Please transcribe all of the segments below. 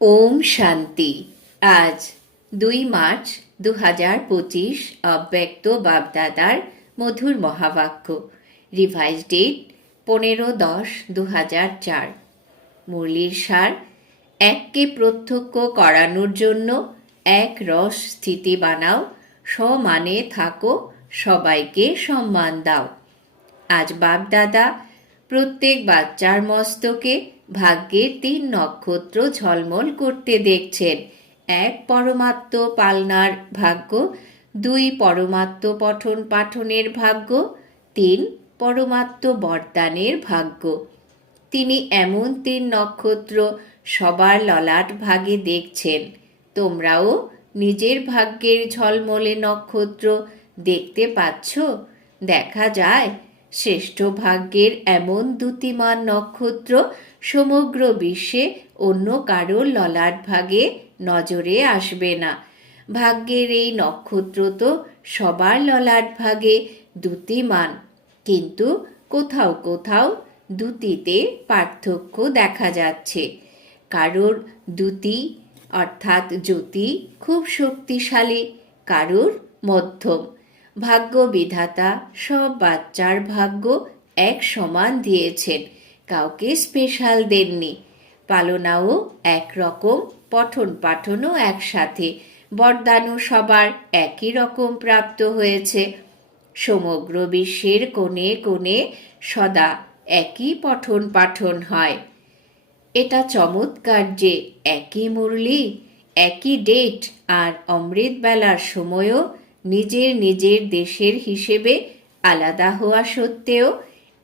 ওম শান্তি। আজ দুই মার্চ দু হাজার পঁচিশ অব্যক্ত বাপদাদার মধুর মহাবাক্য। রিভাইজ ডেট পনেরো দশ দু হাজার চার। মুরলির সার এককে প্রত্যক্ষ করানোর জন্য এক রস স্থিতি বানাও, সমানে থাকো, সবাইকে সম্মান দাও। আজ বাপদাদা প্রত্যেক বাচ্চার মস্তকে ভাগ্যের তিন নক্ষত্র ঝলমল করতে দেখছেন। এক পরমাত্ম পালনার ভাগ্য, দুই পরমাত্ম পঠন পাঠনের ভাগ্য, তিন পরমাত্ম বরদানের ভাগ্য। তিনি এমন তিন নক্ষত্র সবার ললাট ভাগে দেখছেন। তোমরাও নিজের ভাগ্যের ঝলমলে নক্ষত্র দেখতে পাচ্ছ? দেখা যায় শ্রেষ্ঠ ভাগ্যের এমন দ্যুতিমান নক্ষত্র সমগ্র বিশ্বে অন্য কারও ললাট ভাগে নজরে আসবে না। ভাগ্যের এই নক্ষত্র তো সবার ললাট ভাগে দ্যুতিমান কিন্তু কোথাও কোথাও দ্যুতিতে পার্থক্য দেখা যাচ্ছে। কারোর দ্যুতি অর্থাৎ জ্যোতি খুব শক্তিশালী, কারোর মধ্যম। ভাগ্য বিধাতা সব বাচ্চার ভাগ্য এক সমান দিয়েছেন। কাউকে স্পেশাল দেননি। পালনাও একরকম পঠন পাঠনও একসাথে। বরদানও সবার একই রকম প্রাপ্ত হয়েছে। সমগ্র বিশ্বের কোণে কোণে সদা একই পঠন পাঠন হয়। এটা চমৎকার যে একই মুরলি, একই ডেট আর অমৃত বেলার সময়ও নিজের নিজের দেশের হিসেবে আলাদা হওয়া সত্ত্বেও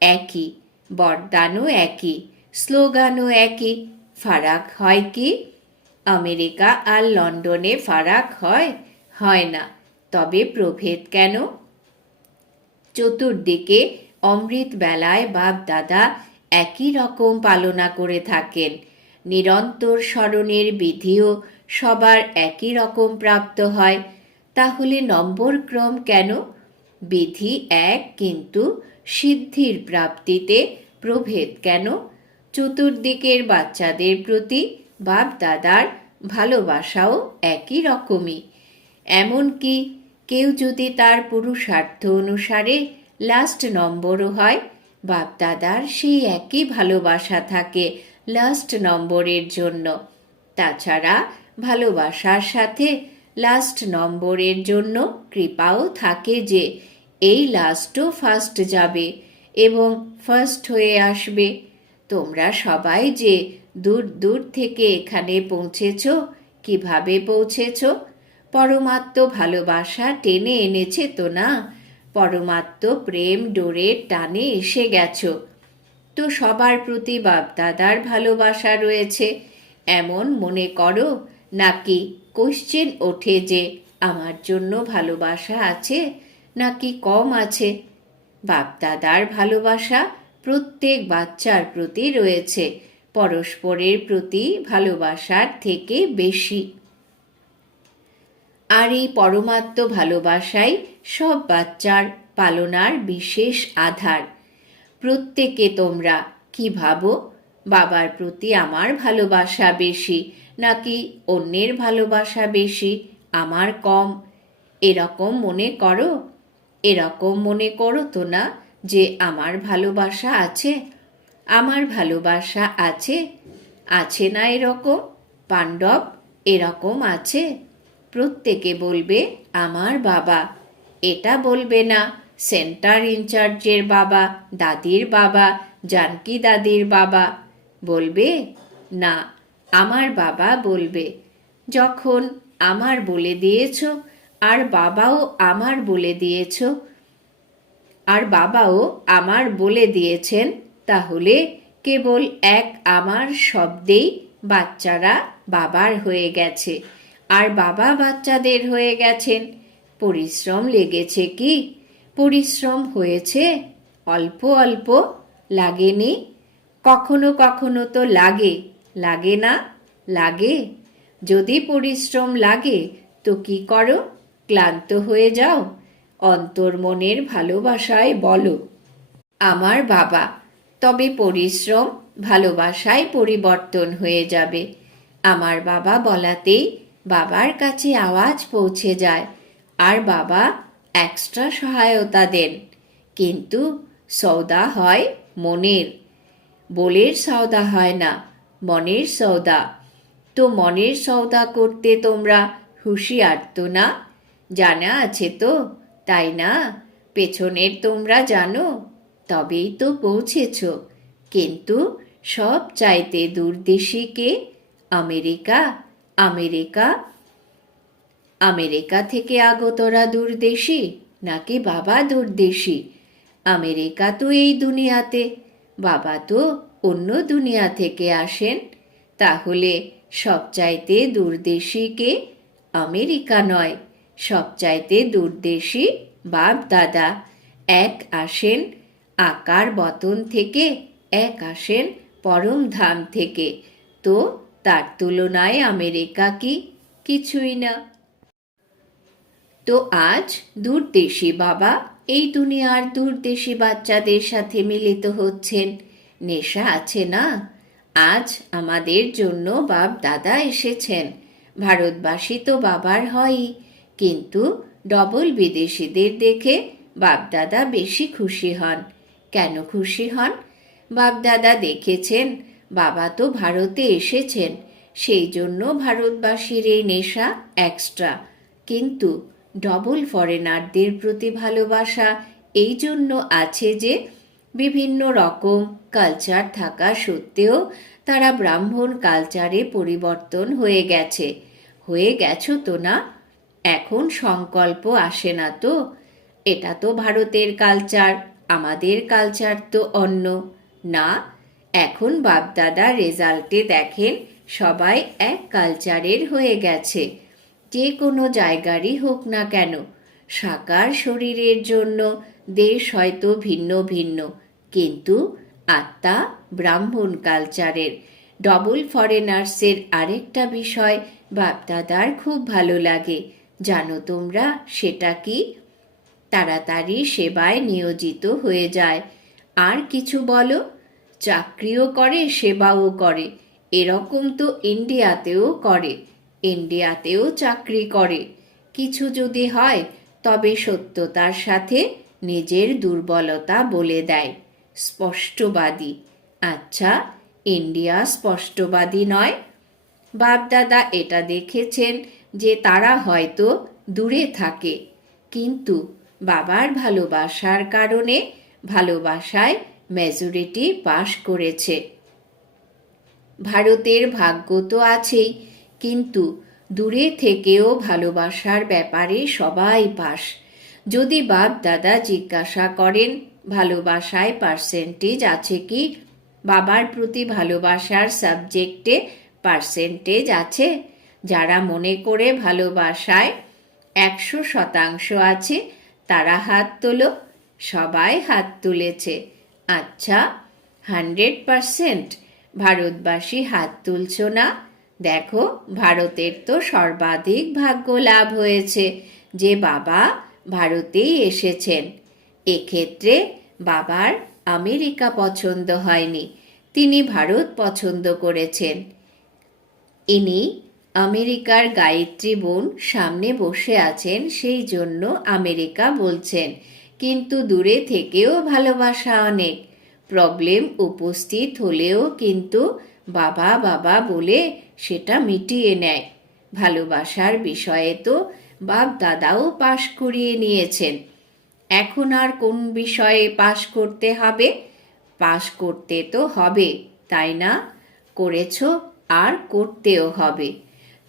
একই, বরদানও একই, স্লোগানও একই, ফারাক হয় কি? আমেরিকা আর লন্ডনে ফারাক হয়? হয় না, তবে প্রভেদ কেন? চতুর্দিকে অমৃত বেলায় বাপ দাদা একই রকম পালনা করে থাকেন। নিরন্তর স্মরণের বিধিও সবার একই রকম প্রাপ্ত হয়। তাহলে নম্বর ক্রম কেন? বিধি এক কিন্তু সিদ্ধির প্রাপ্তিতে প্রভেদ কেন? চতুর্দিকের বাচ্চাদের প্রতি বাপ দাদার ভালোবাসাও একই রকমই। এমনকি কেউ যদি তার পুরুষার্থ অনুসারে লাস্ট নম্বরও হয়, বাপদাদার সেই একই ভালোবাসা থাকে লাস্ট নম্বরের জন্য। তাছাড়া ভালোবাসার সাথে লাস্ট নম্বরের জন্য কৃপাও থাকে যে এই লাস্টও ফার্স্ট যাবে এবং ফার্স্ট হয়ে আসবে। তোমরা সবাই যে দূর দূর থেকে এখানে পৌঁছেছ, কীভাবে পৌঁছেছ? পরমাত্ম ভালোবাসা টেনে এনেছে তো না? পরমাত্ম প্রেম ডোরের টানে এসে গেছো। তো সবার প্রতি বাপদাদার ভালোবাসা রয়েছে। এমন মনে করো নাকি কোশ্চেন ওঠে যে, আমার জন্য ভালোবাসা আছে নাকি কম আছে? বাপদাদার ভালোবাসা প্রত্যেক বাচ্চার প্রতি রয়েছে, পরস্পরের প্রতি ভালোবাসার থেকে বেশি। আর এই পরমাত্ম ভালোবাসাই সব বাচ্চার পালনার বিশেষ আধার। প্রত্যেকে তোমরা কি ভাবো? বাবার প্রতি আমার ভালোবাসা বেশি, নাকি অন্যের ভালোবাসা বেশি? আমার কম। এরকম মনে করো? এরকম মনে করো তো না যে আমার ভালোবাসা আছে? আমার ভালোবাসা আছে? আছে না এরকম? পাণ্ডব, এরকম আছে? প্রত্যেকে বলবে, আমার বাবা। এটা বলবে না, সেন্টার ইনচার্জের বাবা, দাদির বাবা, জানকি দাদির বাবা। বলবে, না, আমার বাবা বলবে, যখন আমার বলে দিয়েছ, আর বাবাও আমার বলে দিয়েছ, আর বাবাও আমার বলে দিয়েছেন, তাহলে কেবল এক আমার শব্দেই বাচ্চারা বাবার হয়ে গেছে, আর বাবা বাচ্চাদের হয়ে গেছেন। পরিশ্রম লেগেছে কি? পরিশ্রম হয়েছে? অল্প অল্প লাগেনি কখনো কখনো তো লাগে। লাগে না? লাগে? যদি পরিশ্রম লাগে, তো কি করো? ক্লান্ত হয়ে যাও। অন্তর্মনের ভালোবাসায় বলো। আমার বাবা, তবে পরিশ্রম ভালোবাসায় পরিবর্তন হয়ে যাবে। আমার বাবা বলাতেই বাবার কাছে আওয়াজ পৌঁছে যায়। আর বাবা এক্সট্রা সহায়তা দেন। কিন্তু সৌদা হয় মনের। বলের সওদা হয় না, মনের সওদা। তো মনের সওদা করতে তোমরা হুঁশিয়ার তো না? জানা আছে তো, তাই না? পেছনের তোমরা জানো, তবেই তো পৌঁছেছ। কিন্তু সব চাইতে দূরদেশীকে আমেরিকা আমেরিকা। আমেরিকা থেকে আগতরা দূরদেশী নাকি বাবা দূরদেশী? আমেরিকা তো এই দুনিয়াতে বাবা তো অন্য দুনিয়া থেকে আসেন। তাহলে সবচাইতে দূরদেশীকে আমেরিকা নয়, সবচাইতে দূরদেশী বাপ দাদা এক আসেন আকার বতন থেকে, এক আসেন পরম ধাম থেকে। তো তার তুলনায় আমেরিকা কি? কিছুই না। তো আজ দূরদেশী বাবা এই দুনিয়ার দূরদেশী বাচ্চাদের সাথে মিলিত হচ্ছেন। নেশা আছে না? আজ আমাদের জন্য বাপ দাদা এসেছেন। ভারতবাসী তো বাবার হয়ই কিন্তু ডবল বিদেশিদের দেখে বাপদাদা বেশি খুশি হন। কেন খুশি হন? বাপদাদা দেখেছেন, বাবা তো ভারতে এসেছেন। সেই জন্য ভারতবাসীর এই নেশা এক্সট্রা কিন্তু ডবল ফরেনারদের প্রতি ভালোবাসা। এই জন্য আছে যে, বিভিন্ন রকম কালচার থাকা সত্ত্বেও তারা ব্রাহ্মণ কালচারে পরিবর্তন হয়ে গেছে। হয়ে গেছো তো না? এখন সংকল্প আসে না তো? এটা তো ভারতের কালচার আমাদের কালচার তো অন্য। না, এখন বাপদাদা রেজাল্টে দেখেন সবাই এক কালচারের হয়ে গেছে। যে কোনো জায়গারই হোক না কেন, সাকার শরীরের জন্য দেশ হয়তো ভিন্ন ভিন্ন। কিন্তু আত্মা ব্রাহ্মণ কালচারের। ডবল ফরেনার্সের আরেকটা বিষয় বাপদাদার খুব ভালো লাগে। জানো তোমরা, সেটা কি? তাড়াতাড়ি সেবায় নিয়োজিত হয়ে যায়। আর কিছু বলো? চাকরিও করে, সেবাও করে। এরকম তো ইন্ডিয়াতেও করে। ইন্ডিয়াতেও চাকরি করে। কিছু যদি হয়, তবে সত্যতার সাথে নিজের দুর্বলতা বলে দেয়। স্পষ্টবাদী। আচ্ছা ইন্ডিয়া স্পষ্টবাদী নয়। বাপদাদা এটা দেখেছেন যে তারা হয়তো দূরে থাকে। কিন্তু বাবার ভালোবাসার কারণে ভালোবাসায় মেজরিটি পাশ করেছে। ভারতের ভাগ্য তো আছেই। কিন্তু দূরে থেকেও ভালোবাসার ব্যাপারে সবাই পাস। যদি বাপ দাদা জিজ্ঞাসা করেন, ভালোবাসায় পার্সেন্টেজ আছে কি? বাবার প্রতি ভালোবাসার সাবজেক্টে পার্সেন্টেজ আছে। যারা মনে করে ভালোবাসায় একশো শতাংশ আছে, তারা হাত তোলো। সবাই হাত তুলেছে। আচ্ছা হান্ড্রেড পারসেন্ট ভারতবাসী হাত তুলছ না? দেখো, ভারতের তো সর্বাধিক ভাগ্য লাভ হয়েছে। যে বাবা ভারতেই এসেছেন। এক্ষেত্রে বাবার আমেরিকা পছন্দ হয়নি। তিনি ভারত পছন্দ করেছেন। ইনি আমেরিকার গায়ত্রী বোন সামনে বসে আছেন, সেই জন্য আমেরিকা বলছেন, কিন্তু দূরে থেকেও ভালোবাসা অনেক। প্রবলেম উপস্থিত হলেও কিন্তু বাবা বাবা বলে সেটা মিটিয়ে নেয়। ভালোবাসার বিষয়ে তো বাপ দাদাও পাশ করিয়ে নিয়েছেন। এখন আর কোন বিষয়ে পাশ করতে হবে? পাশ করতে তো হবে, তাই না? করেছ আর করতেও হবে।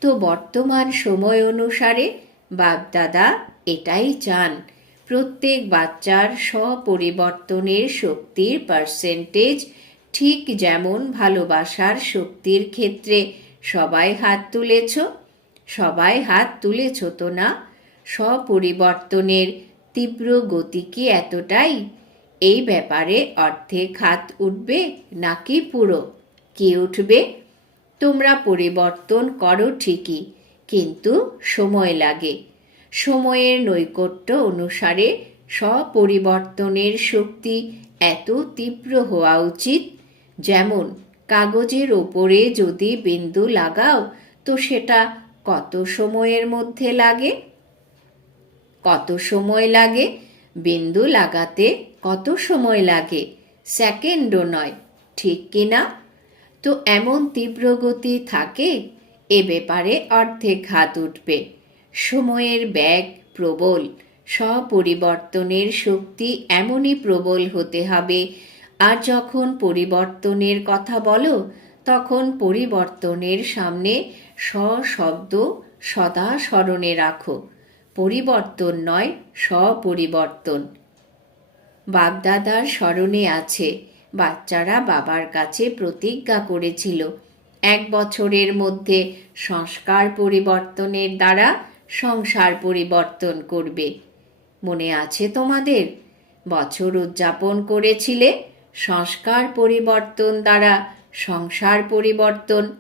তো বর্তমান সময় অনুসারে বাপদাদা এটাই চান। প্রত্যেক বাচ্চার স্বপরিবর্তনের শক্তির পার্সেন্টেজ ঠিক যেমন ভালোবাসার শক্তির ক্ষেত্রে সবাই হাত তুলেছ, সবাই হাত তুলেছ তো না? স্বপরিবর্তনের তীব্র গতি কি এতটাই? এই ব্যাপারে অর্ধেক হাত উঠবে নাকি পুরো? কি উঠবে? তোমরা পরিবর্তন করো ঠিকই, কিন্তু সময় লাগে। সময়ের নৈকট্য অনুসারে স্বপরিবর্তনের শক্তি এত তীব্র হওয়া উচিত, যেমন কাগজের ওপরে যদি বিন্দু লাগাও, তো সেটা কত সময়ের মধ্যে লাগে? কত সময় লাগে? বিন্দু লাগাতে কত সময় লাগে? সেকেন্ডও নয়, ঠিক কি না? তো এমন তীব্র গতি থাকে, এ ব্যাপারে অর্ধেক হাত উঠবে। সময়ের ব্যাগ প্রবল স্বপরিবর্তনের শক্তি এমনই প্রবল হতে হবে আর যখন পরিবর্তনের কথা বলো, তখন পরিবর্তনের সামনে স্বশব্দ সদা স্মরণে রাখো। পরিবর্তন নয়, স্বপরিবর্তন। বাগদাদার স্মরণে আছে, বাচ্চারা বাবার কাছে প্রতিজ্ঞা করেছিল। এক বছরের মধ্যে সংস্কার পরিবর্তনের দ্বারা সংসার পরিবর্তন করবে। মনে আছে তোমাদের? বছর উদযাপন করেছিলে সংস্কার পরিবর্তন দ্বারা সংসার পরিবর্তন।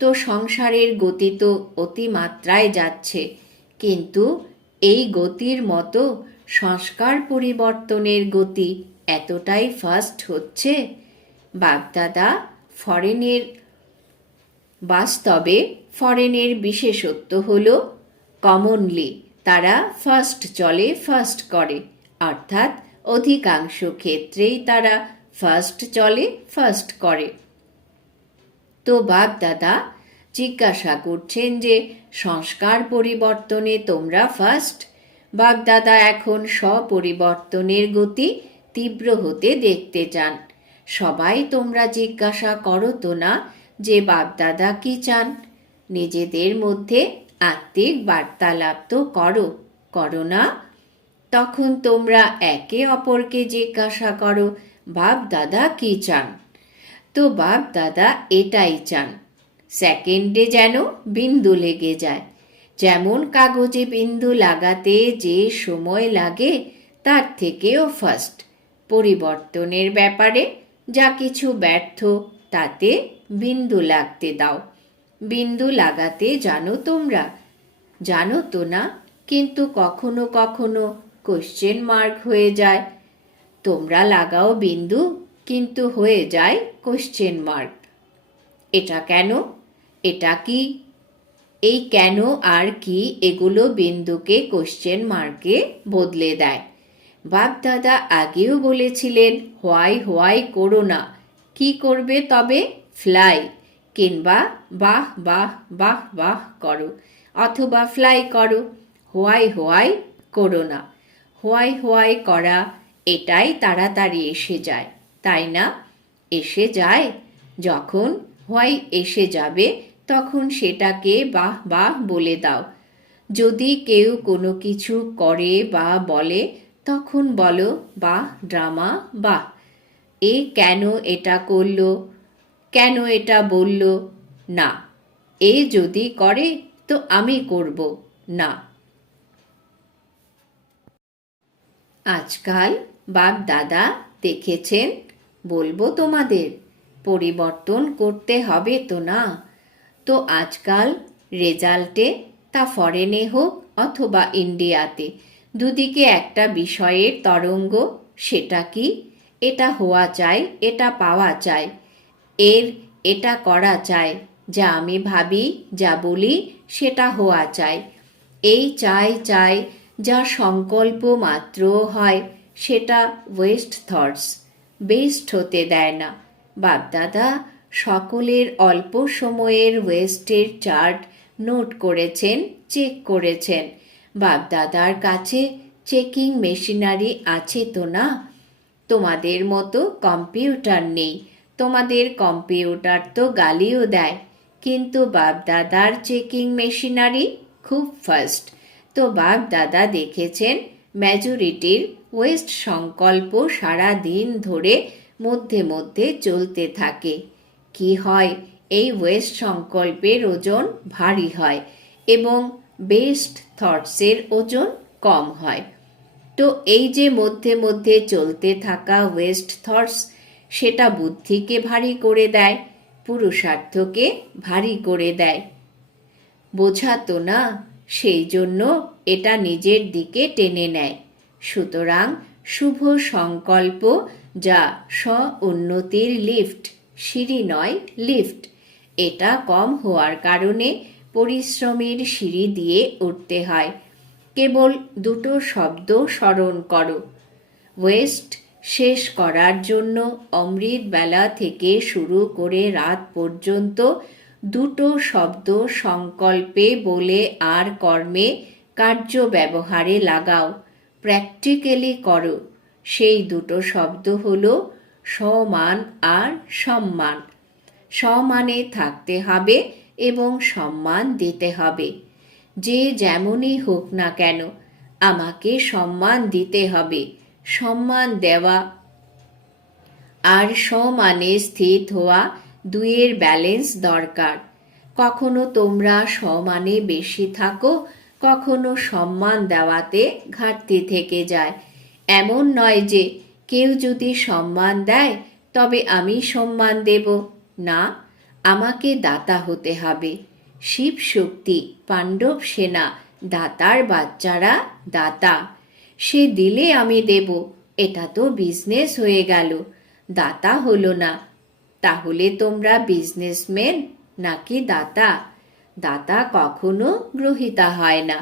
তো সংসারের গতি তো অতিমাত্রায় যাচ্ছে। কিন্তু এই গতির মতো সংস্কার পরিবর্তনের গতি এতটাই ফাস্ট হচ্ছে। বাগদাদা ফরেনের বাস্তবে ফরেনের বিশেষত্ব হল কমনলি তারা ফার্স্ট চলে ফার্স্ট করে। অর্থাৎ অধিকাংশ ক্ষেত্রেই তারা ফার্স্ট চলে ফার্স্ট করে। তো বাপ দাদা জিজ্ঞাসা করছেন যে, সংস্কার পরিবর্তনে তোমরা ফার্স্ট বাগদাদা এখন স্বপরিবর্তনের গতি তীব্র হতে দেখতে চান। সবাই তোমরা জিজ্ঞাসা করো তো না যে বাগদাদা কি চান? নিজেদের মধ্যে আত্মিক বার্তালাপ তো করো করো না। তখন তোমরা একে অপরকে জিজ্ঞাসা করো, বাপ দাদা কি চান? তো বাপ দাদা এটাই চান সেকেন্ডে যেন বিন্দু লেগে যায়। যেমন কাগজে বিন্দু লাগাতে যে সময় লাগে, তার থেকেও ফার্স্ট পরিবর্তনের ব্যাপারে যা কিছু ব্যর্থ, তাতে বিন্দু লাগতে দাও। বিন্দু লাগাতে জানো তোমরা? জানো তো না, কিন্তু কখনো কখনো কোশ্চেন মার্ক হয়ে যায়। তোমরা লাগাও বিন্দু, কিন্তু হয়ে যায় কোশ্চেন মার্ক এটা কেন? এটা কি? এই কেন আর কি এগুলো বিন্দুকে কোশ্চেন মার্কে বদলে দেয়। বাপদাদা আগেও বলেছিলেন, হোয়াই হোয়াই করো না। কি করবে তবে? ফ্লাই কিংবা বাহ বাহ বাহ বাহ করো। অথবা ফ্লাই করো। হোয়াই হোয়াই করো না। হোয়াই হোয়াই করা, এটাই তাড়াতাড়ি এসে যায়, তাই না? এসে যায়। যখন হোয়াই এসে যাবে, তখন সেটাকে বাহ বাহ বলে দাও। যদি কেউ কোনো কিছু করে বা বলে, তখন বলো, বাহ, ড্রামা, বাহ। এ কেন এটা করল? কেন এটা বলল? না, এ যদি করে, তো আমি করব। না আজকাল বাপ দাদা দেখেছেন, বলব তোমাদের, পরিবর্তন করতে হবে তো না। তো আজকাল রেজাল্টে তা ফরেনে হোক অথবা ইন্ডিয়াতে, দুদিকে একটা বিষয়ের তরঙ্গ, সেটা কি? এটা হওয়া চাই এটা পাওয়া চাই এর এটা করা চাই যা আমি ভাবি, যা বলি, সেটা হওয়া চাই এই চাই চাই যা সংকল্প মাত্র হয়, সেটা ওয়েস্ট থটস বেস্ট হতে দেয় না। বাপদাদা সকলের অল্প সময়ের ওয়েস্টের চার্ট নোট করেছেন চেক করেছেন। বাপদাদার কাছে চেকিং মেশিনারি আছে তো না? তোমাদের মতো কম্পিউটার নেই। তোমাদের কম্পিউটার তো গালিও দেয়। কিন্তু বাপদাদার চেকিং মেশিনারি খুব ফাস্ট তো বাপদাদা দেখেছেন মেজরিটির ওয়েস্ট সংকল্প সারা দিন ধরে মধ্যে মধ্যে চলতে থাকে। কি হয়? এই ওয়েস্ট সংকল্পের ওজন ভারী হয় এবং বেস্ট থটসের ওজন কম হয়। তো এই যে মধ্যে মধ্যে চলতে থাকা ওয়েস্ট থটস সেটা বুদ্ধিকে ভারী করে দেয়, পুরুষার্থকে ভারী করে দেয়। বোঝাতো না সেই জন্য এটা নিজের দিকে টেনে নেয়। সুতরাং শুভ সংকল্প যা স্ব উন্নতির লিফট, সিঁড়ি নয়, লিফট। এটা কম হওয়ার কারণে পরিশ্রমের সিঁড়ি দিয়ে উঠতে হয়। কেবল দুটো শব্দ স্মরণ করো। ওয়েস্ট শেষ করার জন্য অমৃত বেলা থেকে শুরু করে রাত পর্যন্ত দুটো শব্দ সংকল্পে বলে আর কর্মে কার্য ব্যবহারে লাগাও প্র্যাকটিক্যালি করো। সেই দুটো শব্দ হলো সমান আর সম্মান। সমানে থাকতে হবে এবং সম্মান দিতে হবে। যে যেমনই হোক না কেন, আমাকে সম্মান দিতে হবে। সম্মান দেওয়া আর সমানে স্থিত হওয়া দুইয়ের ব্যালেন্স দরকার। কখনো তোমরা সমানে বেশি থাকো, কখনো সম্মান দেওয়াতে ঘাটতি থেকে যায়। এমন নয় যে কেউ যদি সম্মান দেয়, তবে আমি সম্মান দেব। না, আমাকে দাতা হতে হবে। শিব শক্তি, পাণ্ডব সেনা, দাতার বাচ্চারা দাতা। সে দিলে আমি দেব। এটা তো বিজনেস হয়ে গেল। দাতা হলো না তাহলে তোমরা বিজনেসম্যান নাকি দাতা? দাতা কখনো গ্রহিতা হয় না।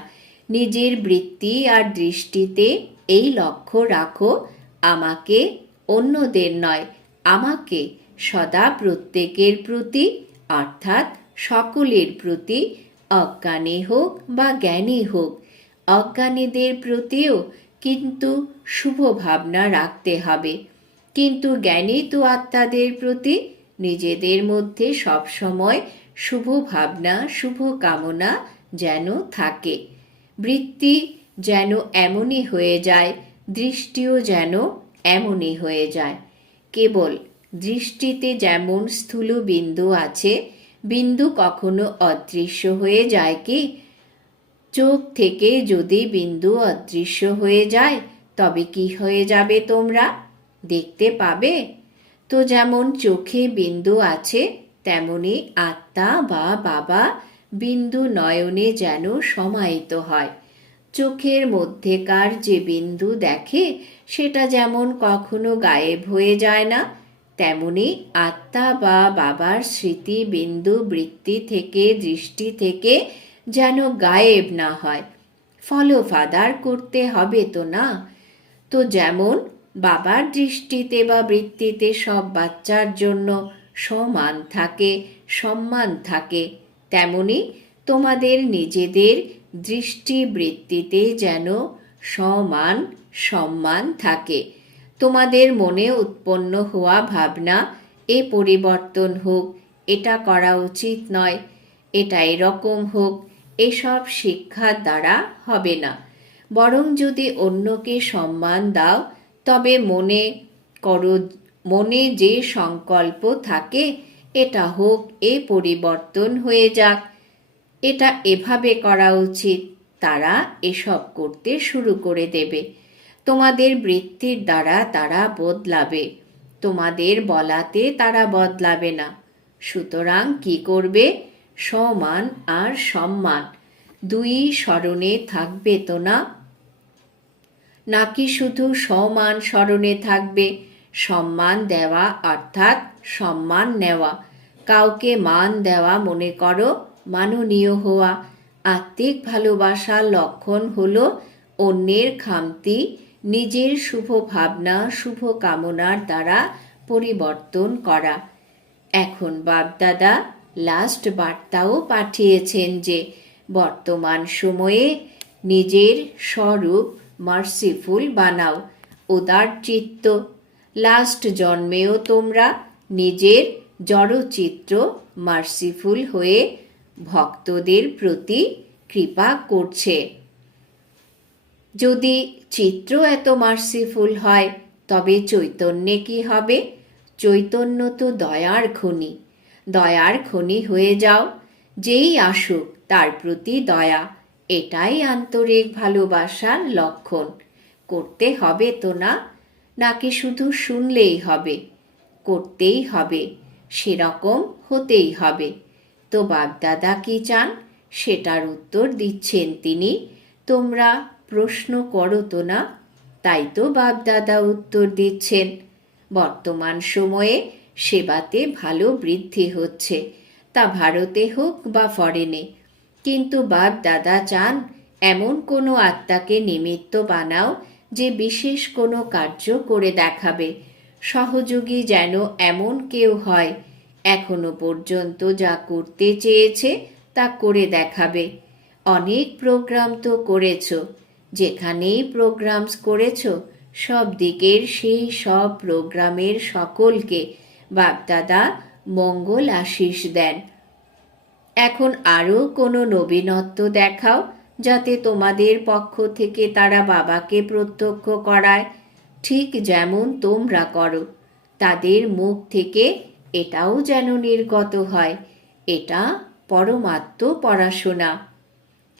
নিজের বৃত্তি আর দৃষ্টিতে এই লক্ষ্য রাখো, আমাকে অন্যদের নয়, আমাকে সদা প্রত্যেকের প্রতি, অর্থাৎ সকলের প্রতি অজ্ঞানী হোক বা জ্ঞানী হোক, অজ্ঞানীদের প্রতিও কিন্তু শুভ ভাবনা রাখতে হবে। কিন্তু জ্ঞানী তো আত্মাদের প্রতি নিজেদের মধ্যে সবসময় শুভ ভাবনা, শুভ কামনা যেন থাকে। বৃত্তি যেন এমনই হয়ে যায়, দৃষ্টিও যেন এমনই হয়ে যায়। কেবল দৃষ্টিতে যেমন স্থূল বিন্দু আছে, বিন্দু কখনো অদৃশ্য হয়ে যায় কি? চোখ থেকে যদি বিন্দু অদৃশ্য হয়ে যায়, তবে কি হয়ে যাবে তোমরা? দেখতে পাবে? তো যেমন চোখে বিন্দু আছে, তেমনি আত্মা বা বাবা বিন্দু নয়নে যেন সমাহিত হয়। চোখের মধ্যেকার যে বিন্দু দেখে, সেটা যেমন কখনো গায়েব হয়ে যায় না, তেমনি আত্মা বা বাবার স্মৃতি বিন্দু বৃত্তি থেকে, দৃষ্টি থেকে যেন গায়েব না হয়। ফলো ফাদার করতে হবে তো না? তো যেমন বাবার দৃষ্টিতে বা বৃত্তিতে সব বাচ্চার জন্য সমান থাকে, সম্মান থাকে। তেমনি তোমাদের নিজেদের দৃষ্টি বৃত্তিতে যেন সমান সম্মান থাকে। তোমাদের মনে উৎপন্ন হওয়া ভাবনা এ পরিবর্তন হোক, এটা করা উচিত নয়, এটা এরকম হোক, এসব শিক্ষার দ্বারা হবে না। বরং যদি অন্যকে সম্মান দাও তবে মনে করো, মনে যে সংকল্প থাকে, এটা হোক, এ পরিবর্তন হয়ে যাক। এটা এভাবে করা উচিত। তারা এসব করতে শুরু করে দেবে। তোমাদের বৃত্তির দ্বারা তারা বদলাবে। তোমাদের বলাতে তারা বদলাবে না। সুতরাং কি করবে? সমান আর সম্মান। দুই স্মরণে থাকবে তো না? নাকি শুধু সমান স্মরণে থাকবে? সম্মান দেওয়া অর্থাৎ সম্মান নেওয়া। কাউকে মান দেওয়া মনে করো, মাননীয় হওয়া। আত্মিক ভালোবাসার লক্ষণ হল অন্যের খামতি, নিজের শুভ ভাবনা, শুভ কামনার দ্বারা পরিবর্তন করা। এখন বাপদাদা লাস্ট বার্তাও পাঠিয়েছেন যে, বর্তমান সময়ে নিজের স্বরূপ মার্সিফুল বানাও। উদার চিত্ত। লাস্ট জন্মেও তোমরা নিজের জড়চিত্র মার্সিফুল হয়ে ভক্তদের প্রতি কৃপা করছে। যদি চিত্র এত মার্সিফুল হয়, তবে চৈতন্যে কি হবে? চৈতন্য তো দয়ার খনি। দয়ার খনি হয়ে যাও। যেই আসুক, তার প্রতি দয়া। এটাই আন্তরিক ভালোবাসার লক্ষণ। করতে হবে তো না, নাকি শুধু শুনলেই হবে? করতেই হবে, সেরকম হতেই হবে। তো বাগদাদা কি চান? সেটার উত্তর দিচ্ছেন তিনি, তোমরা প্রশ্ন করো তো না। তাই তো বাপদাদা উত্তর দিচ্ছেন। বর্তমান সময়ে সেবাতে ভালো বৃদ্ধি হচ্ছে। তা ভারতে হোক বা ফরেনে কিন্তু বাপ দাদা চান এমন কোনো আত্মাকে নিমিত্ত বানাও যে বিশেষ কোনো কার্য করে দেখাবে। সহযোগী যেন এমন কেউ হয়, এখনও পর্যন্ত যা করতে চেয়েছে তা করে দেখাবে। অনেক প্রোগ্রাম তো করেছ, যেখানেই প্রোগ্রামস করেছ, সব দিকের সেই সব প্রোগ্রামের সকলকে বাপদাদা মঙ্গল আশিস দেন। এখন আরও কোনো নবীনত্ব দেখাও যাতে তোমাদের পক্ষ থেকে তারা বাবাকে প্রত্যক্ষ করায়। ঠিক যেমন তোমরা করো। তাদের মুখ থেকে এটাও যেন নির্গত হয়। এটা পরমাত্ম পড়াশোনা।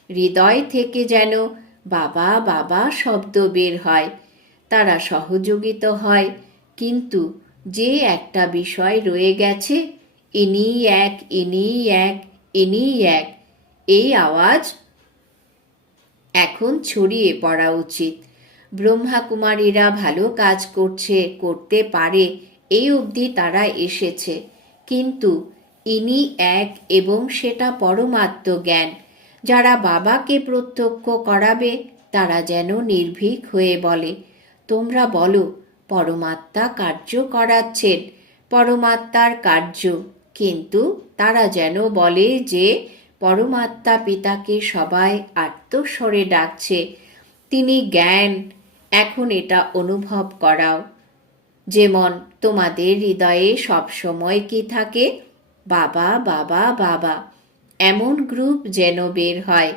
হৃদয় থেকে যেন বাবা বাবা শব্দ বের হয়। তারা সহযোগিত হয়। কিন্তু যে একটা বিষয় রয়ে গেছে ইনি এক ইনি এক ইনি এক। এই আওয়াজ এখন ছড়িয়ে পড়া উচিত। ব্রহ্মা কুমারীরা ভালো কাজ করছে, করতে পারে, এই অবধি তারা এসেছে। কিন্তু ইনি এক এবং সেটা পরমাত্ম জ্ঞান। যারা বাবাকে প্রত্যক্ষ করাবে, তারা যেন নির্ভীক হয়ে বলে, তোমরা বলো, পরমাত্মা কার্য করাচ্ছেন? পরমাত্মার কার্য কিন্তু তারা যেন বলে যে, পরমাত্মা পিতাকে সবাই আত্মস্বরে ডাকছে। তিনি জ্ঞান, এখন এটা অনুভব করাও। যেমন, তোমাদের হৃদয়ে সবসময় কি থাকে? বাবা বাবা বাবা। এমন গ্রুপ যেন বের হয়।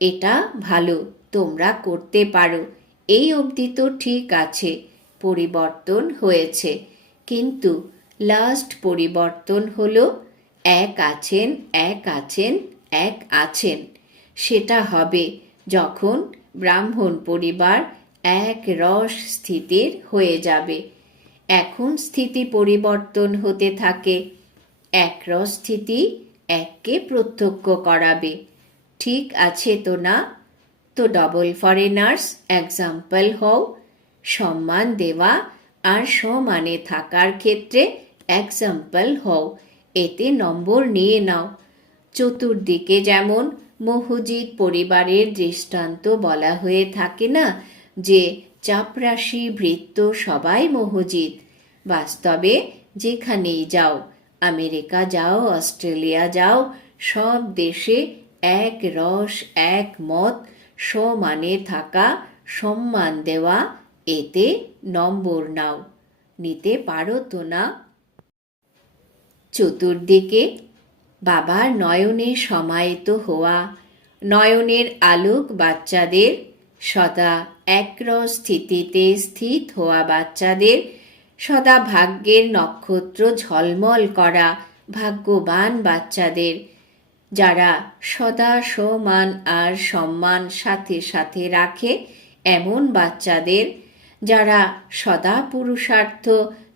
এটা ভালো, তোমরা করতে পারো। এই অবধি তো ঠিক আছে, পরিবর্তন হয়েছে। কিন্তু লাস্ট পরিবর্তন হলো এক আছেন এক আছেন এক আছেন। সেটা হবে যখন ব্রাহ্মণ পরিবার এক রস স্থিতির হয়ে যাবে। এখন স্থিতি পরিবর্তন হতে থাকে। এক রস স্থিতি এককে প্রত্যক্ষ করাবে। ঠিক আছে তো না? তো ডবল ফরেনার্স এক্সাম্পল হও। সম্মান দেওয়া আর সমানে থাকার ক্ষেত্রে এক্সাম্পল হও। এতে নম্বর নিয়ে নাও। চতুর্দিকে যেমন মহজিদ পরিবারের দৃষ্টান্ত বলা হয়ে থাকে না, যে চাপরাশি বৃত্ত সবাই মহজিদ বাস্তবে যেখানেই যাও, আমেরিকা যাও, অস্ট্রেলিয়া যাও, সব দেশে এক রস, এক মত, সমানে থাকা, সম্মান দেওয়া, এতে নম্বর নাও। নিতে পারো তো না? চতুর্দিকে বাবার নয়নে সমাহিত হওয়া, নয়নের আলোক বাচ্চাদের সদা একরস স্থিতিতে স্থিত হওয়া বাচ্চাদের সদা ভাগ্যের নক্ষত্র ঝলমল করা ভাগ্যবান বাচ্চাদের, যারা সদা সমান আর সম্মান সাথে সাথে রাখে এমন বাচ্চাদের, যারা সদা পুরুষার্থ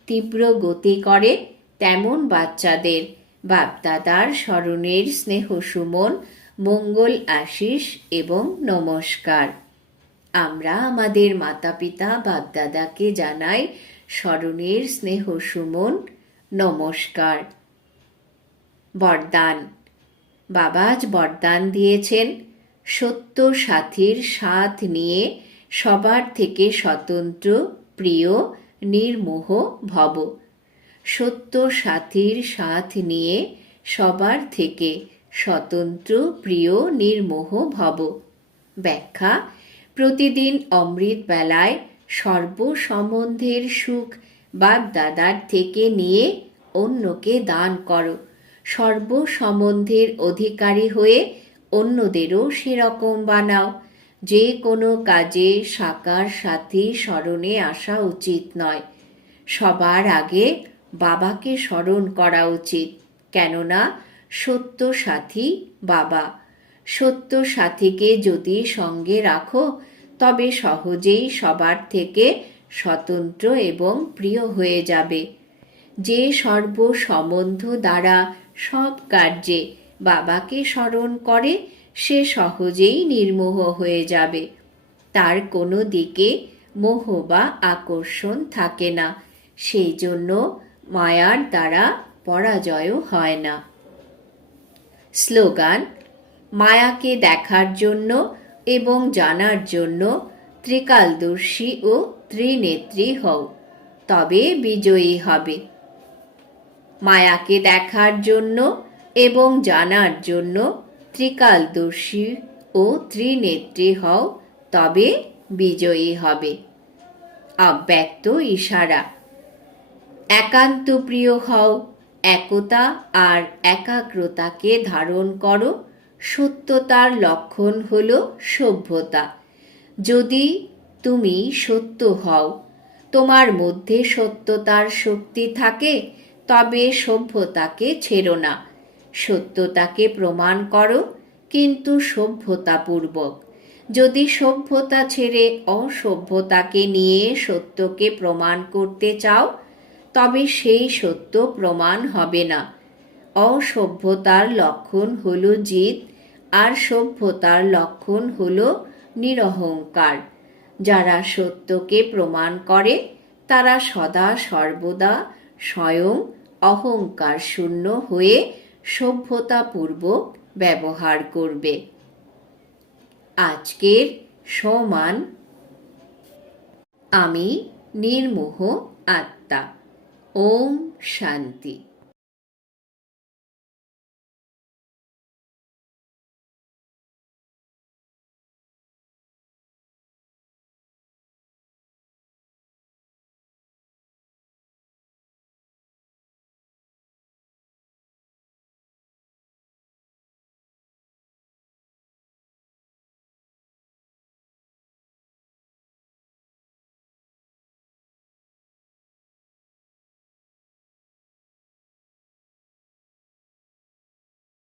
তীব্র গতি করে তেমন বাচ্চাদের। বাপদাদার স্মরণের স্নেহ সুমন, মঙ্গল আশিস এবং নমস্কার। আমরা আমাদের মাতা পিতা বাপদাদাকে জানাই স্মরণের স্নেহ সুমন, নমস্কার। বরদান। বাবাজ বরদান দিয়েছেন। সত্য সাথীর সাথ নিয়ে সবার থেকে স্বতন্ত্র, প্রিয়, নির্মোহ ভব। সত্য সাথীর সাথ নিয়ে সবার থেকে স্বতন্ত্র, প্রিয়, নির্মোহ ভব। ব্যাখ্যা, প্রতিদিন অমৃত বেলায় সর্বসম্বন্ধের সুখ বাপ দাদার থেকে নিয়ে অন্যকে দান করো। সর্বসম্বন্ধের অধিকারী হয়ে অন্যদেরও সেরকম বানাও। যে কোনো কাজে সাকার সাথী স্মরণে আসা উচিত নয়। সবার আগে বাবাকে স্মরণ করা উচিত। কেননা, সত্য সাথী বাবা। সত্য সাথীকে যদি সঙ্গে রাখো, তবে সহজেই সবার থেকে স্বতন্ত্র এবং প্রিয় হয়ে যাবে। যে সর্বসম্বন্ধ দ্বারা সব কার্যে বাবাকে স্মরণ করে, সে সহজেই নির্মোহ হয়ে যাবে। তার কোনো দিকে মোহ বা আকর্ষণ থাকে না। সেই জন্য মায়ার দ্বারা পরাজয়ও হয় না। স্লোগান, মায়াকে দেখার জন্য এবং জানার জন্য ত্রিকালদর্শী ও ত্রিনেত্রী হও, তবে বিজয়ী হবে। মায়াকে দেখার জন্য এবং জানার জন্য ত্রিকালদর্শী ও ত্রিনেত্রী হও, তবে বিজয়ী হবে। অব্যক্ত ইশারা একান্ত প্রিয় হও, একতা আর একাগ্রতাকে ধারণ করো। সত্যতার লক্ষণ হল সভ্যতা। যদি তুমি সত্য হও, তোমার মধ্যে সত্যতার শক্তি থাকে, তবে সভ্যতাকে ছেড়ো না। সত্যতাকে প্রমাণ করো, কিন্তু সভ্যতাপূর্বক। যদি সভ্যতা ছেড়ে অসভ্যতাকে নিয়ে সত্যকে প্রমাণ করতে চাও তবে সেই সত্য প্রমাণ হবে না। অসভ্যতার লক্ষণ হল জিত, আর সভ্যতার লক্ষণ হল নিরহংকার। যারা সত্যকে প্রমাণ করে, তারা সদা সর্বদা স্বয়ং অহংকার শূন্য হয়ে সভ্যতাপূর্বক ব্যবহার করবে। আজকের সমান আমি নির্মোহ আত্মা। ওম শান্তি